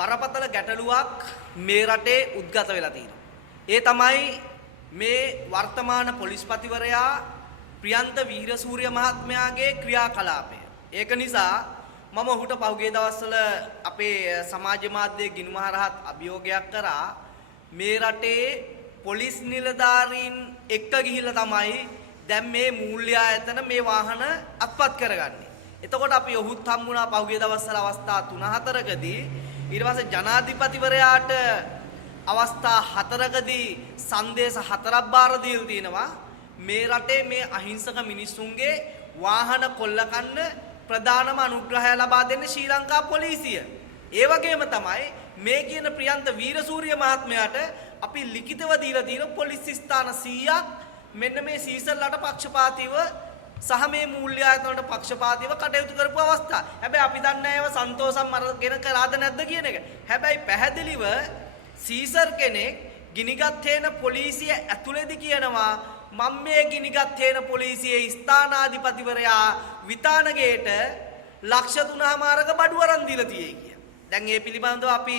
බරපතල ගැටලුවක් මේ රටේ උද්ගත වෙලා තියෙනවා. ඒ තමයි මේ වර්තමාන පොලිස්පතිවරයා ප්‍රියන්ත වීරසූරිය මහත්මයාගේ ක්‍රියාකලාපය. ඒක නිසා මම ඔහුට පහුගිය දවස්වල අපේ සමාජ මාධ්‍යයේ ගිණුමහරහත් අභියෝගයක් කරා මේ රටේ පොලිස් නිලධාරීන් එක්ක ගිහිල්ලා තමයි දැන් මේ මූල්‍ය ආයතන මේ වාහන අත්පත් කරගන්නේ. එතකොට අපි ඔහුත් හම්බුණා පහුගිය දවස්වල අවස්ථා 3-4කදී. ඊට පස්සේ ජනාධිපතිවරයාට අවස්ථා 4කදී සංදේශ 4ක් බාර දීලා තිනවා. මේ රටේ මේ අහිංසක මිනිස්සුන්ගේ වාහන කොල්ලකන්න ප්‍රධානම අනුග්‍රහය ලබා දෙන්නේ ශ්‍රී ලංකා පොලිසිය. ඒ වගේම තමයි මේ කියන ප්‍රියන්ත වීරසූරිය මහත්මයාට අපි ලිඛිතව දීලා තියෙන පොලිස් ස්ථාන 100ක් මෙන්න මේ සීසල්ලට පක්ෂපාතීව සහ මේ මූල්‍ය ආයතනවලට පක්ෂපාතීව කටයුතු කරපු අවස්ථා. හැබැයි අපි දන්නේ ඒව සන්තෝෂම් මරගෙන කරාද නැද්ද කියන එක. හැබැයි පැහැදිලිව සීසර් කෙනෙක් ගිනිගත් හේන පොලිසිය ඇතුළේදී කියනවා මම මේ ගිනිගත් හේන පොලිසියේ ස්ථානාධිපතිවරයා විතානගේට ලක්ෂ 3මාරක බඩු අරන් දීලා තියෙයි කිය. දැන් මේ පිළිබඳව අපි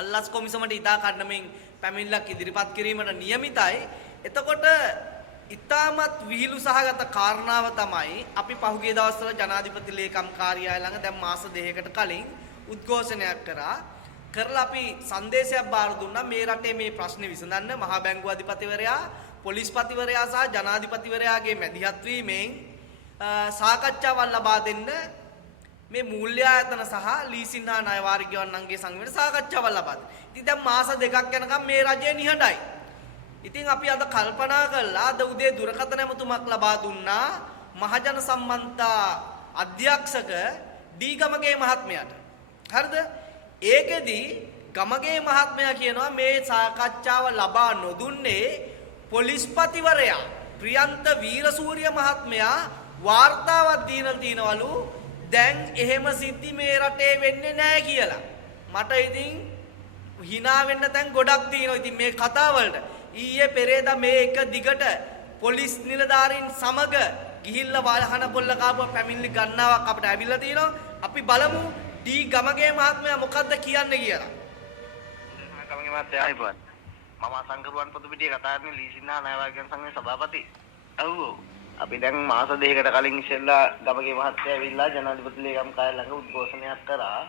අල්ලස් කොමිසමට ඉදා කඩනමින් පැමිණිල්ලක් ඉදිරිපත් කිරීමට නියමිතයි. එතකොට ඉතාමත් විහිළු සහගත කාරණාව තමයි අපි පහුගිය දවස්වල ජනාධිපති ලේකම් කාර්යාලය ළඟ දැන් මාස 2කට කලින් උද්ඝෝෂණයක් කරලා අපි සංදේශයක් බාර දුන්නා මේ රටේ මේ ප්‍රශ්නේ විසඳන්න මහා බැංකුව අධිපතිවරයා පොලිස්පතිවරයා සහ ජනාධිපතිවරයාගේ මැදිහත් වීමෙන් සාකච්ඡාවක් ලබා දෙන්න මේ මූල්‍ය ආයතන සහ ලීසින් හා ණය වාරික ගෙවන්නන්ගේ සංගමයට සාකච්ඡාවක් ලබා දෙන්න. ඉතින් දැන් මාස 2ක් යනකම් මේ රජය නිහඬයි. ඉතින් අපි අද කල්පනා කළා අද උදේ දුරකථන ඇමතුමක් ලබා දුන්නා මහජන සම්බන්ධතා අධ්‍යක්ෂක ඩී ගමගේ මහත්මයාට. හරිද? ඒකෙදි ගමගේ මහත්මයා කියනවා මේ සාකච්ඡාව ලබා නොදුන්නේ පොලිස්පතිවරයා ප්‍රියන්ත වීරසූරිය මහත්මයා වාර්තාවක් දීලා තිනවලු දැන් එහෙම සිද්ධි මේ රටේ වෙන්නේ නැහැ කියලා. මට ඉතින් hina වෙන්න තැන් ගොඩක් තියෙනවා. ඉතින් මේ කතාවලට ඊයේ පෙරේදා මේ එක දිගට පොලිස් නිලධාරීන් සමග ගිහිල්ලා වාහන පොල්ල කාපුව පැමිණිලි ගණනාවක් අපිට ඇවිල්ලා තියෙනවා. අපි බලමු ඩී ගමගේ මහත්මයා මොකද්ද කියන්නේ කියලා. ගමගේ මහත්මයා ආයිබෝන්. මම සංගරුවන් පොදුපිටියේ කතා කරන්නේ ලීසින්නා ණයවාරික සංඝයේ සභාපති. ඔව්. අපි දැන් මාස 2කට කලින් ඉස්සෙල්ලා ගමගේ මහත්තයා ඇවිල්ලා ජනාධිපති ලේකම් කාර්යාලය ළඟ උද්ඝෝෂණයක් කරා.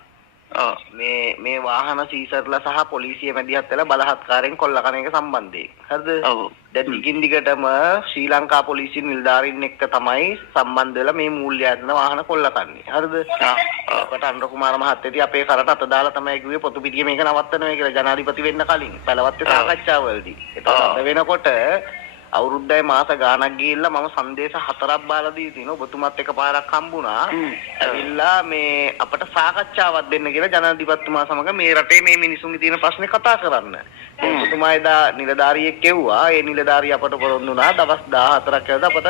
මේ වාහන සීසර්ලා සහ පොලිසිය මැදිහත් වෙලා බලහත්කාරයෙන් කොල්ලකන එක සම්බන්ධයෙන්. හරිද? ඔව්. දැන් දිගින් දිගටම ශ්‍රී ලංකා පොලිසිය නිලධාරීන් එක්ක තමයි සම්බන්ධ වෙලා මේ මූල්‍ය ආයතන වාහන කොල්ලකන්නේ. හරිද? අපට අනුර කුමාර මහත්තයා අපේ කරට අත දාලා තමයි කිව්වේ පොතුපිටියේ මේක නවත්තනවා කියලා ජනාධිපති වෙන්න කලින් පළවත්තේ සාකච්ඡාවලදී. ඒතකොට වෙනකොට අවුරුද්දයි මාස ගාණක් ගිහිල්ලා මම සංදේශ 4ක් බාලා දී තිනු ඔබතුමාත් එකපාරක් හම්බුණා. ඇවිල්ලා මේ අපට සාකච්ඡාවක් දෙන්න කියලා ජනාධිපතිතුමා සමග මේ රටේ මේ මිනිසුන්ගේ තියෙන ප්‍රශ්නේ කතා කරන්න. ඔබතුමා එදා නිලධාරියෙක් කෙව්වා. ඒ නිලධාරිය අපට පොරොන්දු වුණා දවස් 14ක් යනද අපට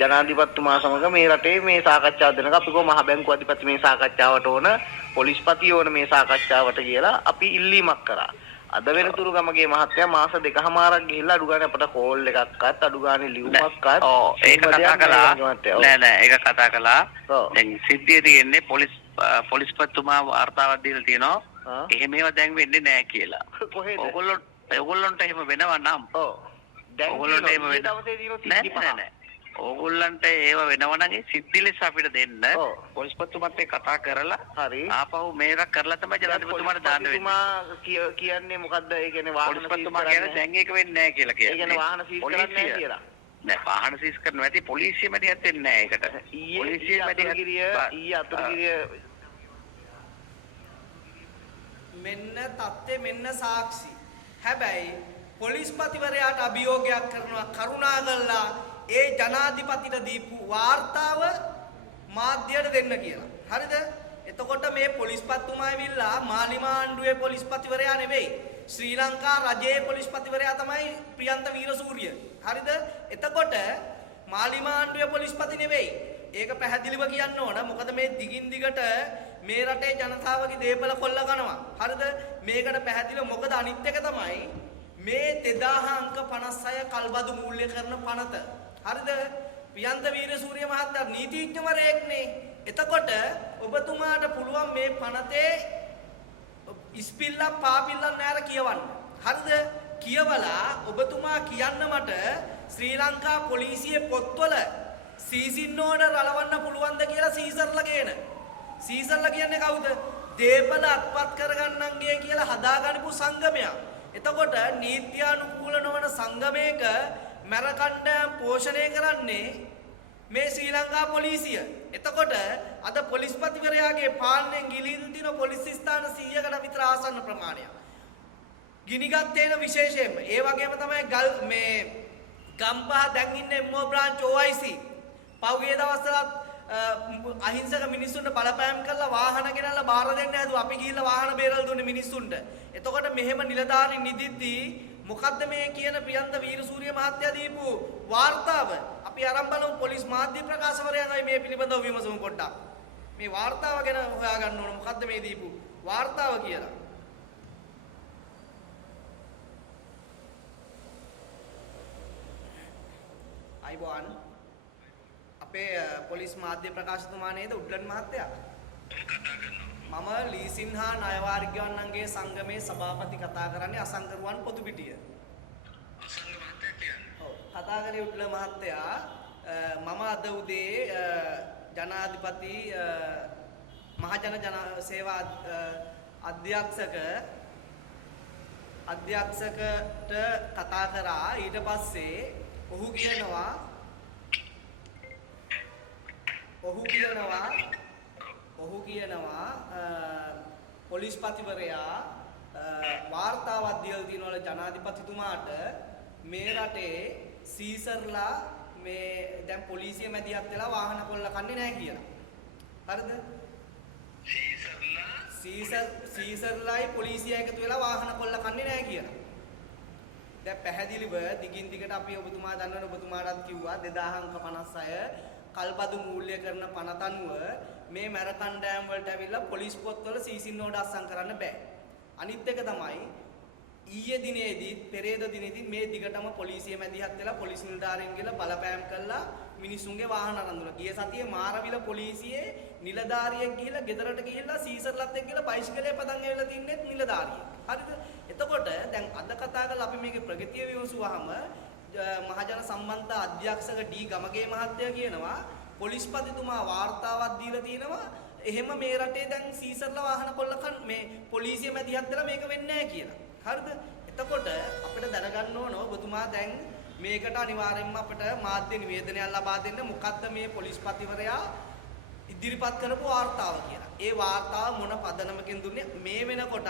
ජනාධිපතිතුමා සමග මේ රටේ මේ සාකච්ඡාව දෙනක අපි කො මහ බැංකුව අධිපති මේ සාකච්ඡාවට ඕන පොලිස්පති ඕන මේ සාකච්ඡාවට කියලා අපි ඉල්ලීමක් කරා. අද වෙනතුරු ගමගේ මහත්තයා මාස 2කමාරක් ගිහිල්ලා අඩු ගානේ අපට කෝල් එකක්වත් අඩු ගානේ ලියුමක්වත් ඒක කතා කළා නෑ ඒක කතා කළා දැන් සිද්ධිය තියෙන්නේ පොලිස්පතිතුමා වාර්තාවක් දීලා තියෙනවා එහෙම ඒවා දැන් වෙන්නේ නෑ කියලා කොහෙද ඔයගොල්ලන්ට එහෙම වෙනවා නම් දැන් ඔයගොල්ලන්ට එහෙම මේ දවසේ දිනු නෑ ඕගොල්ලන්ට ඒව වෙනවනම් ඒ සිද්ධි ලෙස අපිට දෙන්න පොලිස්පතිතුමාත් එක්ක කතා කරලා හරි ආපහු මේක කරලා තමයි ජනාධිපතිතුමාට දාන්න වෙන්නේ. පොලිස්පතිතුමා කියන්නේ මොකද්ද? ඒ කියන්නේ වාහන පොලිස්පතිතුමා කියන්නේ දැන් ඒක වෙන්නේ නැහැ කියලා කියන්නේ. ඒ කියන්නේ වාහන සීස් කරන්නේ නැහැ කියලා. නෑ වාහන සීස් කරනවා ඇති පොලිසිය මැදිහත් වෙන්නේ නැහැ ඒකට. පොලිසිය ඊයේ අතුරුගිරිය මෙන්න තත්ත්වෙ මෙන්න සාක්ෂි. හැබැයි පොලිස්පතිවරයාට අභියෝගයක් කරනවා කරුණාකරලා ඒ ජනාධිපතිට දීපු වාර්තාව මාධ්‍යයට දෙන්න කියලා. හරිද? එතකොට මේ පොලිස්පතිතුමා ඇවිල්ලා මාලිමා ආණ්ඩුවේ පොලිස්පතිවරයා නෙවෙයි. ශ්‍රී ලංකා රජයේ පොලිස්පතිවරයා තමයි ප්‍රියන්ත වීරසූරිය. හරිද? එතකොට මාලිමා ආණ්ඩුවේ පොලිස්පති නෙවෙයි. ඒක පැහැදිලිව කියන්න ඕන. මොකද මේ දිගින් දිගට මේ රටේ ජනතාවගේ දේපල කොල්ල කරනවා. හරිද? මේකට පැහැදිලිව මොකද අනිත් එක තමයි මේ 2000 අංක 56 කල්බදු මූල්‍ය කරන පනත. හරිද? ප්‍රියන්ත වීරසූරිය මහත්තයා නීතිඥවරයෙක්නේ. එතකොට ඔබතුමාට පුළුවන් මේ පනතේ ඉස්පිල්ලක් පාපිල්ලක් නෑර කියවන්න. හරිද? කියවලා ඔබතුමා කියන්න මට ශ්‍රී ලංකා පොලිසියේ පොත්වල සීසින් ඕඩර් අලවන්න පුළුවන්ද කියලා සීසර්ලා කියන. සීසර්ලා කියන්නේ කවුද? දේපල අත්පත් කරගන්නන්ගේ කියලා හදාගනිපු සංගමයක්. එතකොට නීත්‍යානුකූල නොවන සංගමයක මැරකණ්ඩායම් පෝෂණය කරන්නේ මේ ශ්‍රී ලංකා පොලිසිය. එතකොට අද පොලිස්පතිවරයාගේ පාලනයෙන් ගිලින් දින පොලිස් ස්ථාන 100කට විතර ආසන්න ප්‍රමාණයක්. ගිනිගත් තේන විශේෂයෙන්ම ඒ වගේම තමයි මේ ගම්පහ දැන් ඉන්නේ MO බ්‍රාන්ච් OIC පෞගේ දවස්වල අහිංසක මිනිස්සුන්ට බලපෑම් කරලා වාහන ගෙනල්ලා බාර දෙන්න හැදුවා. අපි ගිහිල්ලා වාහන බේරලා දුන්නේ මිනිස්සුන්ට. එතකොට මෙහෙම නිලධාරී නිදිද්දී මොකද්ද මේ කියන ප්‍රියන්ත වීරසූරිය මහත්තයා දීපු වාර්තාව? අපි අරන් බලමු පොලිස් මාධ්‍ය ප්‍රකාශකවරයායි මේ පිළිබඳව විමසමු පොඩ්ඩක්. මේ වාර්තාව ගැන හොයාගන්න ඕන මොකද්ද මේ දීපු වාර්තාව කියලා. අයිබෝන් අපේ පොලිස් මාධ්‍ය ප්‍රකාශකතුමා නේද උඩ්ලන් මහත්තයා? මම ලීසින් හා ණයවාරිකයන්ගේ සංගමේ සභාපති කතා කරන්නේ අසංකරුවන් පොතුපිටිය. අසංග මහත්තයා කියන්නේ. ඔව් කතා කරේ උඩ්ල මහත්තයා. මම අද උදේ ජනාධිපති මහජන සේවා අධ්‍යක්ෂකට කතා කරා. ඊට පස්සේ ඔහු කියනවා පොලිස්පතිවරයා වාර්තාවක් දීලා තිනවල ජනාධිපතිතුමාට මේ රටේ සීසර්ලා මේ දැන් පොලිසිය මැදිහත් වෙලා වාහන කොල්ල කන්නේ නැහැ කියලා. හරිද? සීසර්ලායි පොලිසිය එකතු වෙලා වාහන කොල්ල කන්නේ නැහැ කියලා. දැන් පැහැදිලිව දිගින් දිගට අපි ඔබතුමා දන්නවනේ ඔබතුමාටත් කිව්වා 2056 කල්පදු මූල්‍ය කරන පනත අනුව මේ මැර කණ්ඩායම් වලට ඇවිල්ලා පොලිස් පොත්වල සීසින් නෝඩ අස්සම් කරන්න බෑ. අනිත් එක තමයි ඊයේ දිනේදී පෙරේද දිනේදී මේ දිගටම පොලිසිය මැදිහත් වෙලා පොලිස් නිලධාරීන් ගිහලා බලපෑම් කළා මිනිසුන්ගේ වාහන අරන්දුලා. ගිය සතියේ මාරවිල පොලිසියේ නිලධාරියෙක් ගිහලා ගෙදරට ගිහිල්ලා සීසර්ලත් එක්ක ගිහලා බයිසිකලේ පදන් ඇවිල්ලා තින්නේ නිලධාරියෙක්. හරිද? එතකොට දැන් අද කතා කරලා අපි මේකේ ප්‍රගතිය විමසුවාම මහජන සම්බන්ධතා අධ්‍යක්ෂක ඩී ගමගේ මහත්තයා කියනවා පොලිස්පතිතුමා වාර්තාවක් දීලා තිනවා එහෙම මේ රටේ දැන් සීසර්ලා වාහන කොල්ලකන් මේ පොලිසිය මැදිහත් වෙලා මේක වෙන්නේ නැහැ කියලා. හරිද? එතකොට අපිට දැනගන්න ඕන ඔබතුමා දැන් මේකට අනිවාර්යයෙන්ම අපිට මාධ්‍ය නිවේදනයක් ලබා දෙන්න මොකද්ද මේ පොලිස්පතිවරයා ඉදිරිපත් කරපු වාර්තාව කියලා. ඒ වාර්තාව මොන පදනමකින් දුන්නේ මේ වෙනකොටත්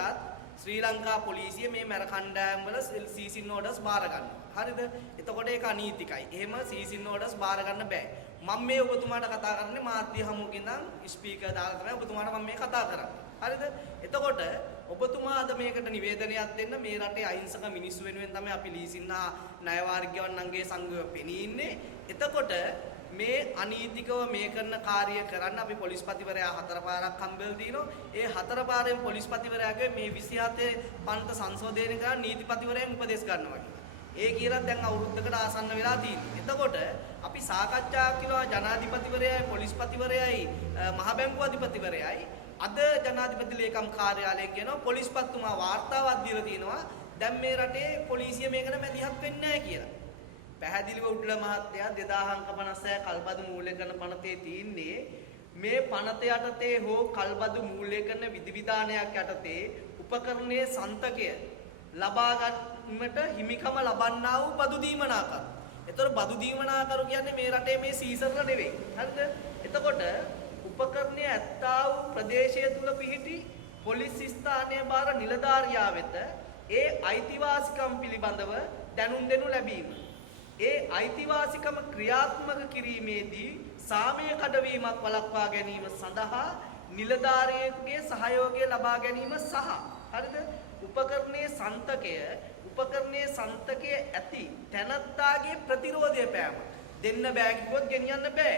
ශ්‍රී ලංකා පොලිසිය මේ මැර කණ්ඩායම් වල සීසින් ඕඩර්ස් බාර ගන්නවා. හරිද? එතකොට ඒක අනීතිකයි. එහෙම සීසින් ඕඩර්ස් බාර ගන්න බෑ. මම මේ ඔබතුමාට කතා කරන්නේ මාධ්‍ය හමුවකින් නම් ස්පීකර් දාලා තමයි ඔබතුමාට මම මේ කතා කරන්නේ. හරිද? එතකොට ඔබතුමා අද මේකට නිවේදනයක් දෙන්න මේ රටේ අහිංසක මිනිස්සු වෙනුවෙන් තමයි අපි ලීසින් හා ණයවාරිකයන්ගේ සංගමය පෙනී ඉන්නේ. එතකොට මේ අනීතිකව මේ කරන කාර්ය කරන්න අපි පොලිස්පතිවරයා 4 පාරක් හම්බෙලා දිනනවා. ඒ 4 පාරෙන් පොලිස්පතිවරයාගේ මේ 27 පන්ත සංශෝධනය කරලා නීතිපතිවරයන් උපදෙස් ගන්නවා කියලා. ඒ කියලා දැන් අවුරුද්දකට ආසන්න වෙලා තියෙනවා. එතකොට අපි සාකච්ඡා කළා ජනාධිපතිවරයයි පොලිස්පතිවරයයි මහ බැංකුව අධිපතිවරයයි අද ජනාධිපති ලේකම් කාර්යාලයෙන් කියනවා පොලිස්පතිතුමා වාර්තාවක් දීලා තියෙනවා දැන් මේ රටේ පොලිසිය මේකට මැදිහත් වෙන්නේ නැහැ කියලා. පැහැදිලිව උඩ්ල මහත්තයා 2056 කල්බදු මූල්‍ය කරන පනතේ තියන්නේ මේ පනත යටතේ හෝ කල්බදු මූල්‍ය කරන විධිවිධානයක් යටතේ උපකරණයේ සන්තකය ලබා ගන්නට හිමිකම ලබන්නා වූ බදු දීමනාකරු. ඒතර බදු දීමනාකරු කියන්නේ මේ රටේ මේ සීසර්ලා නෙවෙයි. හරිද? එතකොට උපකරණයේ ඇත්තා වූ ප්‍රදේශය තුල පිහිටි පොලිස් ස්ථානයේ බාර නිලධාරියා වෙත ඒ අයිතිවාසිකම් පිළිබඳව දැනුම් දෙනු ලැබීම. ඒ අයිතිවාසිකම ක්‍රියාත්මක කිරීමේදී සාමය කඩවීමක් වළක්වා ගැනීම සඳහා නිලධාරියෙකුගේ සහයෝගය ලබා ගැනීම සහ හරිද උපකරණයේ සන්තකයේ ඇති තැනත්තාගේ ප්‍රතිරෝධය පෑම දෙන්න බෑ කිව්වොත් ගෙනියන්න බෑ.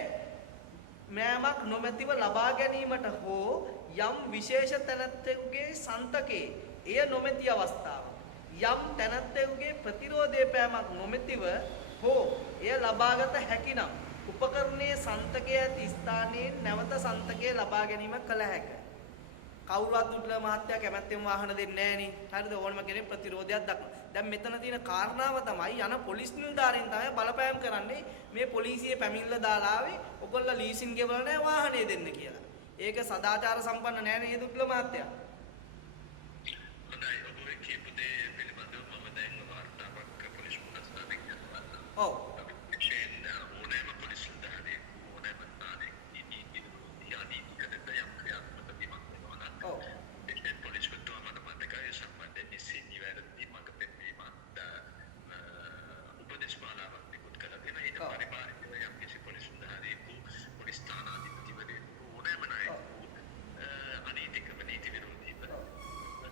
මෑමක් නොමැතිව ලබා ගැනීමට හෝ යම් විශේෂ තැනැත්තෙකුගේ සන්තකේ එය නොමැති අවස්ථාව යම් තැනැත්තෙකුගේ ප්‍රතිරෝධය පෑමක් නොමැතිව හෝ එය ලබාගත හැකිනම් උපකරණයේ සන්තකයේ ඇති ස්ථානයේ නැවත සන්තකය ලබා ගැනීම කළ හැකිය. කවුරුත් දුටලා මහත්තයා කැමැත්තෙන් වාහන දෙන්නේ නැහැ නේ. හරිද? ඕනම කෙනෙක් ප්‍රතිරෝධයක් දක්වනවා. දැන් මෙතන තියෙන කාරණාව තමයි යන පොලිස් නිලධාරීන් තමයි බලපෑම් කරන්නේ මේ පොලිසියේ පැමිණිල්ල දාලා ආවේ ඔයගොල්ලෝ ලීසින් ගෙවලා නැහැ වාහනේ දෙන්න කියලා. ඒක සදාචාර සම්පන්න නැහැ නේද දුටලා මහත්තයා? හොඳයි ඔබ කියපු දේ පිළිබඳව මම දැන් වාර්තාවක් පොලිස් මුලස්ථානයෙන් යනවා. ඔව්. විශේෂයෙන් ඕනෑම පොලිස් නිලධාරියෙක් ඕනෑම ස්ථානයක යටි කඩතයක් ක්‍රියාත්මක වීමක් වෙනවා නම් ඔව්. විශේෂ පොලිස් වතුවා මට මතකයි සම්බන්ධයෙන් නිසි වැරදි මඟ පෙන්වීමත් උපදේශ මාලාවක් නිකුත් කළා තියෙනවා. ඊට පරිපාලනය යම් කිසි පොලිස් නිලධාරියෙකු පොලිස් ස්ථානාධිපතිවරයෙකු ඕනෑම නායකයෙකු අනීතිකව නීති විරෝධීව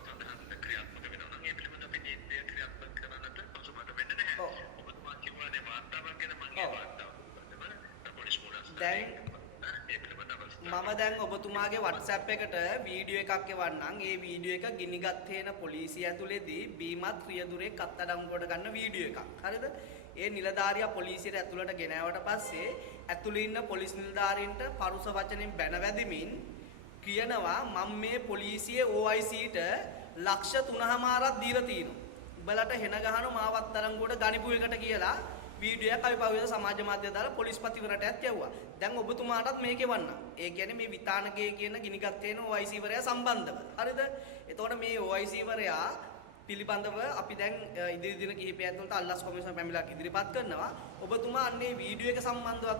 සඳහන් ක්‍රියාත්මක වෙනවා නම් ඒ පිළිබඳව අපි නීතිය ක්‍රියාත්මක කරන්නට පසුබට වෙන්නේ නැහැ. ඔබතුමා කියවනේ වාර්තාවක් ගැන මම ඒ වාර්තාව පිළිබඳව පොලිස් මුලස්ථානයේ මම දැන් ඔබතුමාගේ WhatsApp එකට වීඩියෝ එකක් එවන්නම්. ඒ වීඩියෝ එක ගිනිගත් හේන පොලිසිය ඇතුලේදී බීමත් රියදුරෙක් අත්අඩංගුවට ගන්න වීඩියෝ එකක්. හරිද? ඒ නිලධාරියා පොලිසියට ඇතුළට ගෙනාවට පස්සේ ඇතුළේ ඉන්න පොලිස් නිලධාරීන්ට පරුස වචනෙන් බැන වැදිමින් කියනවා මම මේ පොලිසියේ OIC-ට ලක්ෂ 3මාරක් දීලා තියෙනවා. උඹලට හෙන ගහන මාවත් අත්අඩංගුවට ගනිපු එකට කියලා වීඩියෝ එකක් අපි පහුවෙන සමාජ මාධ්‍ය දාලා පොලිස්පතිවරටත් යවුවා. දැන් ඔබතුමාටත් මේක එවන්න. ඒ කියන්නේ මේ විතානකයේ කියන ගිනිගත් වෙන OIC වරයා සම්බන්ධව. හරිද? එතකොට මේ OIC වරයා පිළිබඳව අපි දැන් ඉදිරි දින කිහිපයක් ඇතුළත අල්ලස් කොමිසම පැමිණිල්ලක් ඉදිරිපත් කරනවා. ඔබතුමා අන්නේ වීඩියෝ එක සම්බන්ධව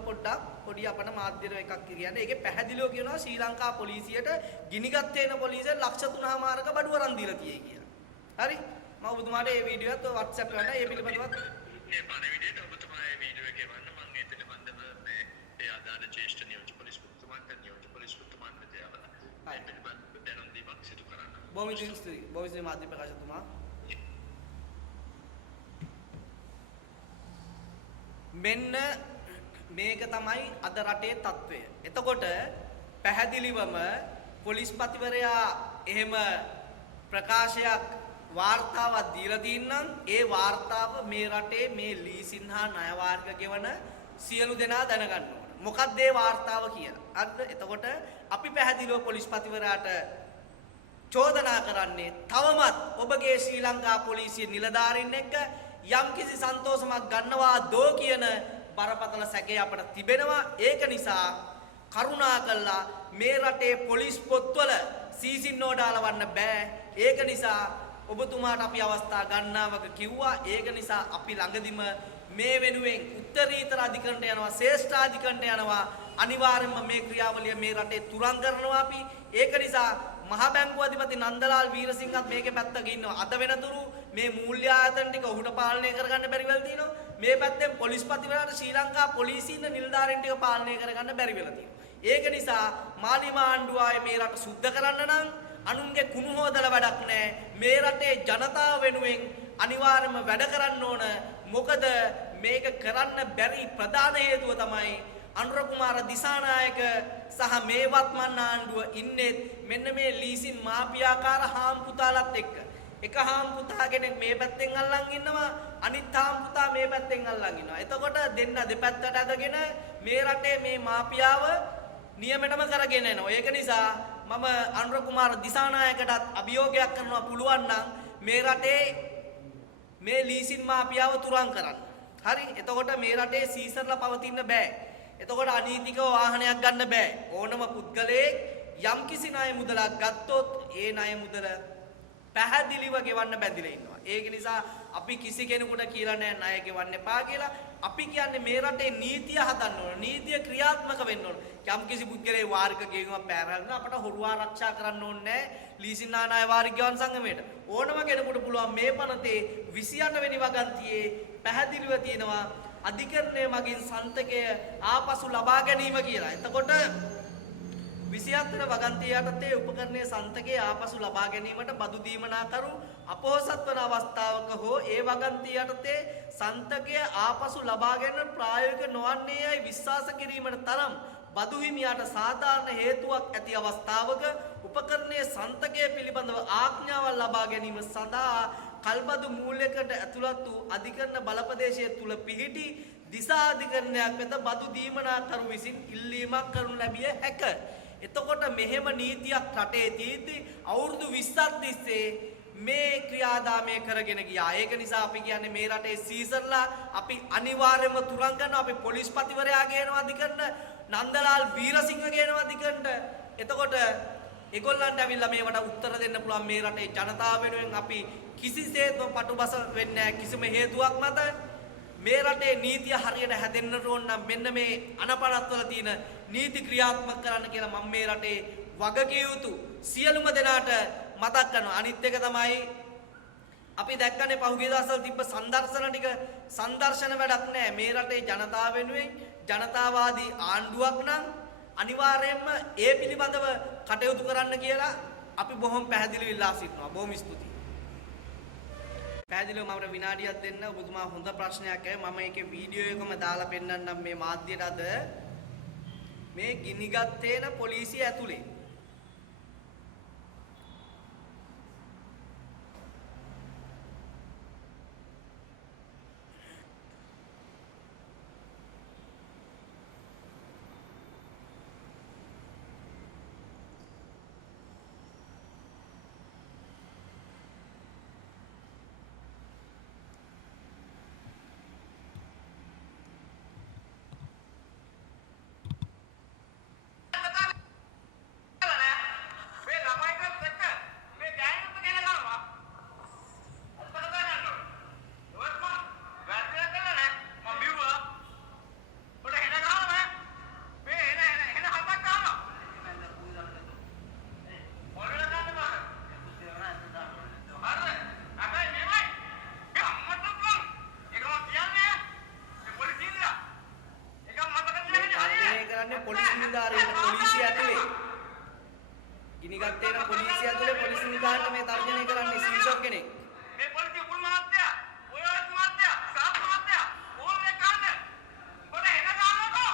පොඩි අපට මාධ්‍යර එකක් කියන්නේ. ඒකේ පැහැදිලිව කියනවා ශ්‍රී ලංකා පොලිසියට ගිනිගත් වෙන පොලිසිය ලක්ෂ 3මාරක බඩු වරන් දීලා තියෙයි කියලා. හරි? මම ඔබතුමාට මේ වීඩියෝ එකත් WhatsApp කරන්න. ඒ පිළිබඳව මේ පණවිඩයට ඔබතුමා මේ වීඩියෝ එක ගන්න මම ඒ පිළිබඳව මේ ඒ ආදාන ජ්‍යෙෂ්ඨ නියෝජ්‍ය පොලිස්පතිතුමාට නියෝජ්‍ය පොලිස්පතිතුමාට දෙයවලා ඒ පිළිබඳව දැනුම් දීමක් සිදු කරන්න. බොහොම ස්තුතියි. බොහොම ස්තුතියි මාධ්‍ය ප්‍රකාශකතුමා. මෙන්න මේක තමයි අද රටේ තත්ත්වය. එතකොට පැහැදිලිවම පොලිස්පතිවරයා එහෙම ප්‍රකාශයක් වාර්තාවක් දීලා තින්නම් ඒ වාර්තාව මේ රටේ මේ ලීසින් හා ණය වාර්ග ගෙවන සියලු දෙනා දැනගන්න ඕන. මොකක්ද ඒ වාර්තාව කියලා. හරිද? එතකොට අපි පැහැදිලිව පොලිස්පතිවරයාට චෝදනා කරන්නේ තවමත් ඔබගේ ශ්‍රී ලංකා පොලිසිය නිලධාරීන් එක්ක යම්කිසි සන්තෝෂමක් ගන්නවා දෝ කියන බරපතල සැකය අපට තිබෙනවා. ඒක නිසා කරුණාකරලා මේ රටේ පොලිස් පොත්වල සීසින් නෝඩාලවන්න බෑ. ඒක නිසා ඔබතුමාට අපි අවස්ථා ගන්නවක කිව්වා. ඒක නිසා අපි ළඟදිම මේ වෙනුවෙන් උත්තරීතර අධිකරණයට යනවා, ශ්‍රේෂ්ඨ අධිකරණයට යනවා. අනිවාර්යයෙන්ම මේ ක්‍රියාවලිය මේ රටේ තුරන් කරනවා අපි. ඒක නිසා මහ බැංකුව අධිපති නන්දලාල් වීරසිංහත් මේකේ පැත්තක ඉන්නවා. අද වෙනතුරු මේ මූල්‍ය ආයතන ටික ඔහුට පාලනය කරගන්න බැරි වෙලා තියෙනවා. මේ පැත්තෙන් පොලිස්පතිවරයාට ශ්‍රී ලංකා පොලිසියේ නිලධාරීන් ටික පාලනය කරගන්න බැරි වෙලා තියෙනවා. ඒක නිසා මාලිමා ආණ්ඩුව ආයේ මේ රට සුද්ධ කරන්න නම් අනුන්ගේ කුණු හොදලා වැඩක් නැහැ. මේ රටේ ජනතාව වෙනුවෙන් අනිවාර්යයෙන්ම වැඩ කරන්න ඕන. මොකද මේක කරන්න බැරි ප්‍රධාන හේතුව තමයි අනුර කුමාර දිසානායක සහ මේ වත්මන් ආණ්ඩුව ඉන්නේ මෙන්න මේ ලීසින් මාපියාකාර හාම් පුතාලත් එක්ක. එක හාම් පුතා කෙනෙක් මේ පැත්තෙන් අල්ලන් ඉන්නවා, අනිත් හාම් පුතා මේ පැත්තෙන් අල්ලන් ඉන්නවා. එතකොට දෙන්න දෙපැත්තට අදගෙන මේ රටේ මේ මාපියාව නියමෙටම කරගෙන යනවා. ඒක නිසා මම අනුර කුමාර දිසානායකටත් අභියෝගයක් කරනවා පුළුවන් නම් මේ රටේ මේ ලීසින් මාපියාව තුරන් කරන්න. හරි? එතකොට මේ රටේ සීසර්ලා පවතින්න බෑ. එතකොට අනීතිකව වාහනයක් ගන්න බෑ. ඕනම පුද්ගලයෙක් යම්කිසි ණය මුදලක් ගත්තොත් ඒ ණය මුදල පැහැදිලිව ගෙවන්න බැඳිලා ඉන්නවා. ඒක නිසා අපි කිසි කෙනෙකුට කියලා නෑ ණය ගෙවන්න එපා කියලා. අපි කියන්නේ මේ රටේ නීතිය හදන්න ඕන. නීතිය ක්‍රියාත්මක වෙන්න ඕන. යම්කිසි පුද්ගලයෙක් වාරික ගෙවීමක් පැහැරගෙන අපට හොරු ආරක්ෂා කරන්න ඕනේ නෑ. ලීසින් ණය වාරික ගෙවන සංගමයට. ඕනම කෙනෙකුට පුළුවන් මේ පනතේ 28 වෙනි වගන්තියේ පැහැදිලිව තියෙනවා අධිකරණය මගින් සන්තකය ආපසු ලබා ගැනීම කියලා. එතකොට 24 වගන්තිය යටතේ උපකරණයේ සන්තකයේ ආපසු ලබා ගැනීමට බදු දීමනාකරු අපොහොසත් වන අවස්ථාවක හෝ ඒ වගන්තිය යටතේ සන්තකය ආපසු ලබා ගැනීම ප්‍රායෝගික නොවන්නේ යයි විශ්වාස කිරීමට තරම් බදු හිමියාට සාධාරණ හේතුවක් ඇති අවස්ථාවක උපකරණයේ සන්තකය පිළිබඳව ආඥාවක් ලබා ගැනීම සඳහා කල්බදු මූල්‍යයකට ඇතුළත් වූ අධිකරණ බලපදේශය තුල පිහිටි දිසා අධිකරණයක් වෙත බදු දීමනාකරු විසින් ඉල්ලීමක් කරනු ලැබිය හැක. එතකොට මෙහෙම නීතියක් රටේ තියෙද්දි අවුරුදු 20ක් තිස්සේ මේ ක්‍රියාදාමය කරගෙන ගියා. ඒක නිසා අපි කියන්නේ මේ රටේ සීසර්ලා අපි අනිවාර්යයෙන්ම තුරන් කරනවා. අපි පොලිස්පතිවරයා ගේනවා අධිකරණ, නන්දලාල් වීරසිංහ ගේනවා අධිකරණ. එතකොට ඒගොල්ලන්ට ඇවිල්ලා මේවට උත්තර දෙන්න පුළුවන් මේ රටේ ජනතාව වෙනුවෙන් අපි කිසිසේත්ම පටුබස වෙන්නේ නැහැ කිසිම හේතුවක් මත. මේ රටේ නීතිය හරියට හැදෙන්න ඕන නම් මෙන්න මේ අනපනත්වල තියෙන නීති ක්‍රියාත්මක කරන්න කියලා මම මේ රටේ වගකිය යුතු සියලුම දෙනාට මතක් කරනවා. අනිත් එක තමයි අපි දැක්කනේ පහුගිය දවස්වල තිබ්බ සංදර්ශන ටික. සංදර්ශන වැඩක් නැහැ. මේ රටේ ජනතාව වෙනුවෙන් ජනතාවාදී ආණ්ඩුවක් නම් අනිවාර්යයෙන්ම ඒ පිළිබඳව කටයුතු කරන්න කියලා අපි බොහොම පැහැදිලිව ඉල්ලා සිටිනවා. බොහොම ස්තුතියි. පැහැදිලිව මම විනාඩියක් දෙන්න. ඔබතුමා හොඳ ප්‍රශ්නයක් අහේ. මම ඒකේ වීඩියෝ එකම දාලා පෙන්නන්නම් මේ මාධ්‍යයට අද. මේ ගිනිගත්තේන පොලිසිය ඇතුලේ පොලිසිය ඇතුලේ ගිනිගත්තේන පොලිසිය ඇතුලේ පොලිස් නිලධාරීන්ට මේ තර්ජනය කරන්නේ සීසොක් කෙනෙක්. මේ පොලිසිය මුල් මහත්තයා, ඔය මහත්තයා, සාප් මහත්තයා, ඕනේ කන්න. බඩ එන ගන්නකො.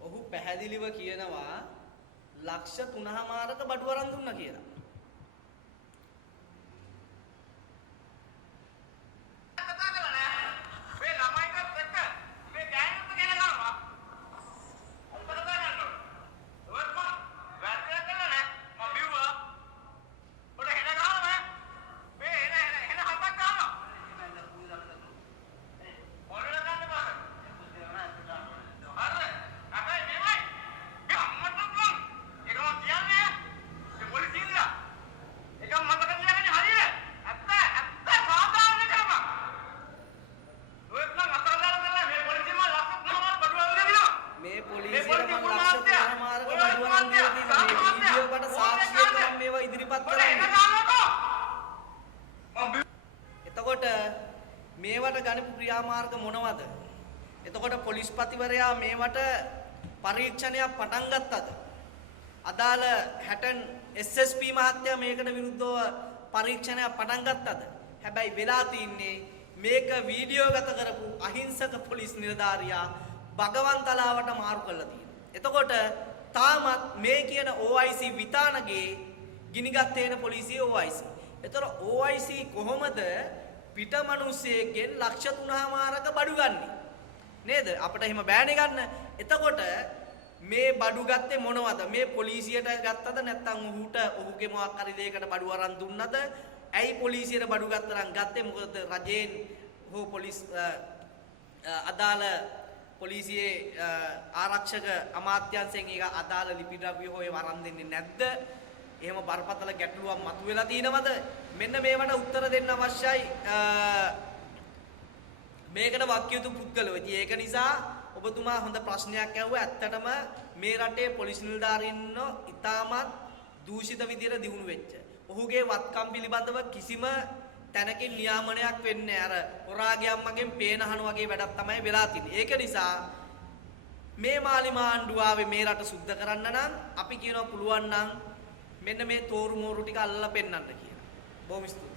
ඔහු පැහැදිලිව කියනවා ලක්ෂ 3මාරක බඩු අරන් දුන්නා කියලා. එතකොට මේවට ගණපු ක්‍රියාමාර්ග මොනවද? එතකොට පොලිස්පතිවරයා මේවට පරීක්ෂණයක් පටන් ගත්තද? අදාළ හැටන් SSP මහත්තයා මේකට විරුද්ධව පරීක්ෂණයක් පටන් ගත්තද? හැබැයි වෙලා තින්නේ මේක වීඩියෝ ගත කරපු අහිංසක පොලිස් නිලධාරියා භගවන්තලාවට මාරු කරලා තියෙනවා. එතකොට තාමත් මේ කියන OIC විතානගේ ගිනිගත්තේන පොලිසිය OIC. එතකොට OIC කොහොමද පිට මිනිස්සෙක්ගෙන් ලක්ෂ 3මාරක බඩු ගන්නෙ? නේද? අපිට එහෙම බෑනේ ගන්න. එතකොට මේ බඩු ගත්තේ මොනවද? මේ පොලිසියට ගත්තද නැත්නම් ඔහුගේ මොකක් හරි දෙයකට බඩු අරන් දුන්නද? ඇයි පොලිසියට බඩු ගත්තරන් ගත්තේ? මොකද රජයෙන් හෝ පොලිස් අදාළ පොලිසියේ ආරක්ෂක අමාත්‍යාංශයෙන් ඒක අදාළ ලිපි ද්‍රව්‍ය හොය වරන් දෙන්නේ නැද්ද? එහෙම බරපතල ගැටලුවක් මතුවලා තියෙනවද? මෙන්න මේවට උත්තර දෙන්න අවශ්‍යයි මේකට වක්කියුතු පුද්ගලයෝ. ඉතින් ඒක නිසා ඔබතුමා හොඳ ප්‍රශ්නයක් ඇහුවා. ඇත්තටම මේ රටේ පොලිස් නිලධාරීන්ව ඉතාමත් දූෂිත විදියට දියුණු වෙච්ච. ඔහුගේ වත්කම් පිළිබඳව කිසිම තැනකින් නියාමනයක් වෙන්නේ නැහැ. අර හොරාගේ අම්මගෙන් පේන අහන වගේ වැඩක් තමයි වෙලා තියෙන්නේ. ඒක නිසා මේ මාලිමා ආණ්ඩුව ආවේ මේ රට සුද්ධ කරන්න නම් අපි කියනවා පුළුවන් නම් මෙන්න මේ තෝරු මෝරු ටික අල්ලලා පෙන්නන්න කියලා. බොහොම ස්තුතියි.